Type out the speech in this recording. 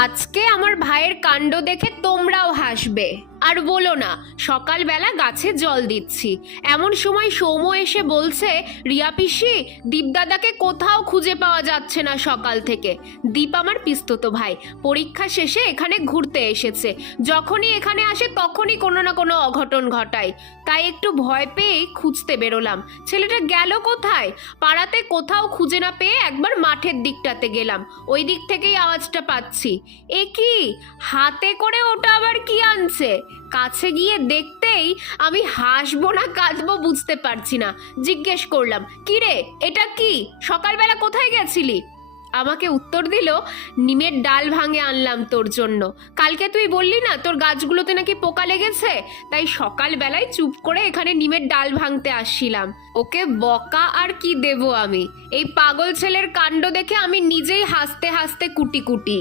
আজকে আমার ভাইয়ের কাণ্ড দেখে তোমরাও হাসবে। আর বলো না, সকালবেলা গাছে জল দিচ্ছি, এমন সময় সৌম্য এসে বলছে, রিয়া পিসি, দীপদাদাকে কোথাও খুঁজে পাওয়া যাচ্ছে না সকাল থেকে। দীপ আমার পিস্তত ভাই, পরীক্ষা শেষে এখানে ঘুরতে এসেছে। যখনই এখানে আসে তখনই কোনো না কোনো অঘটন ঘটায়। তাই একটু ভয় পেয়েই খুঁজতে বেরোলাম। ছেলেটা গেল কোথায়? পাড়াতে কোথাও খুঁজে না পেয়ে একবার মাঠের দিকটাতে গেলাম, ওই দিক থেকেই আওয়াজটা পাচ্ছি। এ কি, হাতে করে ওটা আবার কি আনছে? কাছে গিয়ে দেখতেই আমি হাসবো না কাঁদবো বুঝতে পারছি না। জিজ্ঞেস করলাম, কি রে, এটা কি? সকালবেলা কোথায় গেছিলি? আমাকে উত্তর দিল, নিমের ডাল ভাঙে আনলাম তোর জন্য। কালকে তুই বললি না তোর গাছগুলোতে নাকি পোকা লেগেছে, তাই সকালবেলায় চুপ করে এখানে নিমের ডাল ভাঙতে আসছিলাম। ওকে বকা আর কি দেব আমি? এই পাগল ছেলের কাণ্ড দেখে আমি নিজেই হাসতে হাসতে কুটি কুটি।